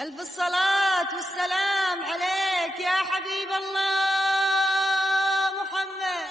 ألف الصلاة والسلام عليك يا حبيب الله محمد.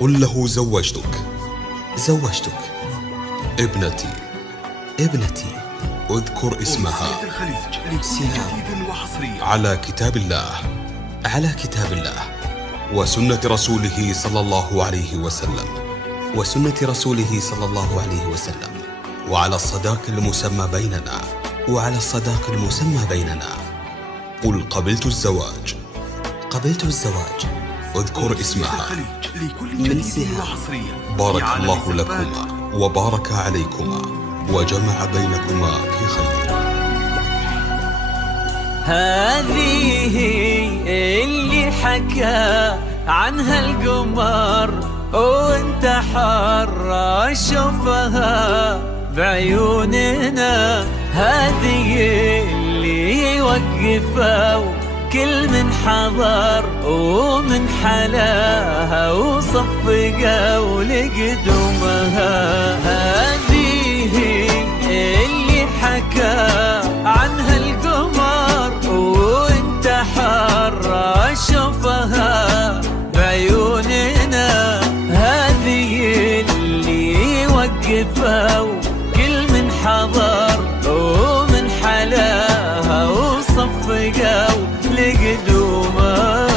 قل له زوجتك ابنتي اذكر اسمها على كتاب الله وسنة رسوله صلى الله عليه وسلم وعلى الصداق المسمى بيننا قل قبلت الزواج اذكر اسمها من سهام. بارك الله لكما وبارك عليكما وجمع بينكما في خير. هذه اللي حكى عنها القمر وانت حر شوفها بعيوننا، هذه اللي وقفوا كل من حضر ومن حلاها وصفقوا لقدومها، هذه اللي حكى عنها القمر وانت حر شوفها بعيوننا، هذه اللي وقفوا كل من حضر ومن حلاها وصفقوا لقدومها،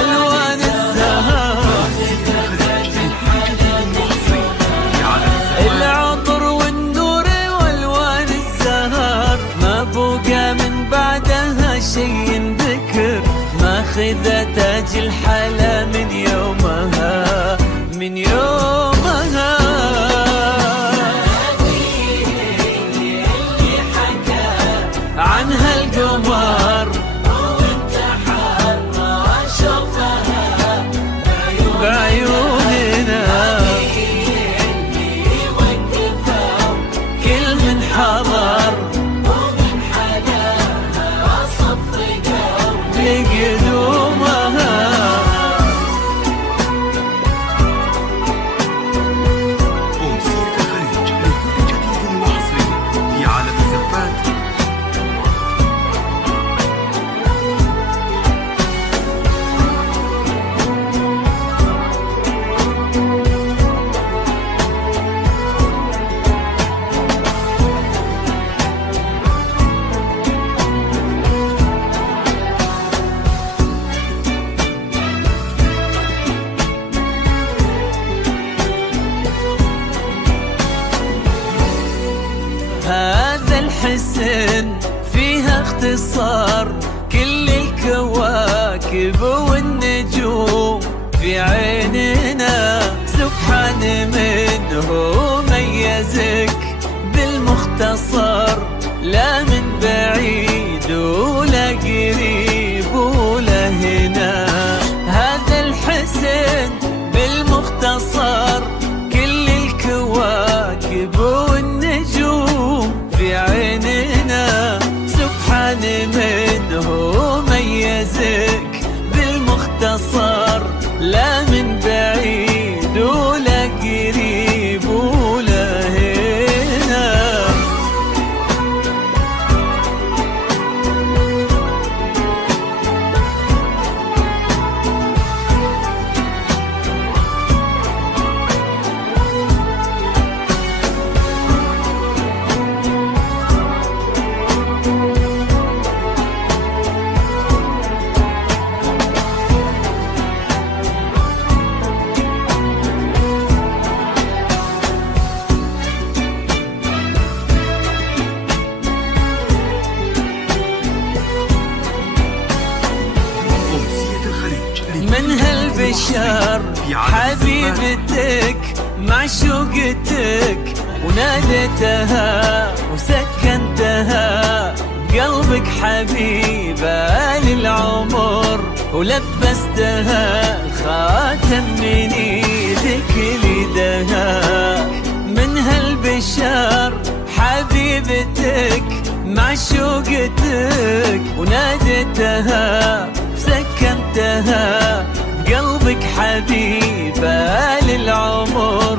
ألوان الزهر العطر والنور والوان الزهر، ما بقى من بعدها شي ذكر، ماخذة تاج الحلا من يومها عنها القمر وانت حر شوفها بعيوننا، اللي وقفوا كل من حضر ومن حلاها صفقوا لقدومها. موسيقى الخليج جديد وحصري في عالم الزفات. هذا الحسن فيها اختصار كل الكواكب والنجوم في عيننا، سبحان منه ميزك بالمختصر، لا من بعيد ولا قريب ولا هنا، هذا الحسن بالمختصر كل الكواكب والنجوم في عيننا، سبحان منه ميزك بالمختصر، لا من بعيد ولا قريب ولا هنا. البشر حبيبتك معشوقتك، وناديتها وسكنتها بقلبك حبيبة للعمر، ولبستها الخاتم من ايدك ليدها. من هالبشر حبيبتك معشوقتك، وناديتها وسكنتها بقلبك حبيبة للعمر،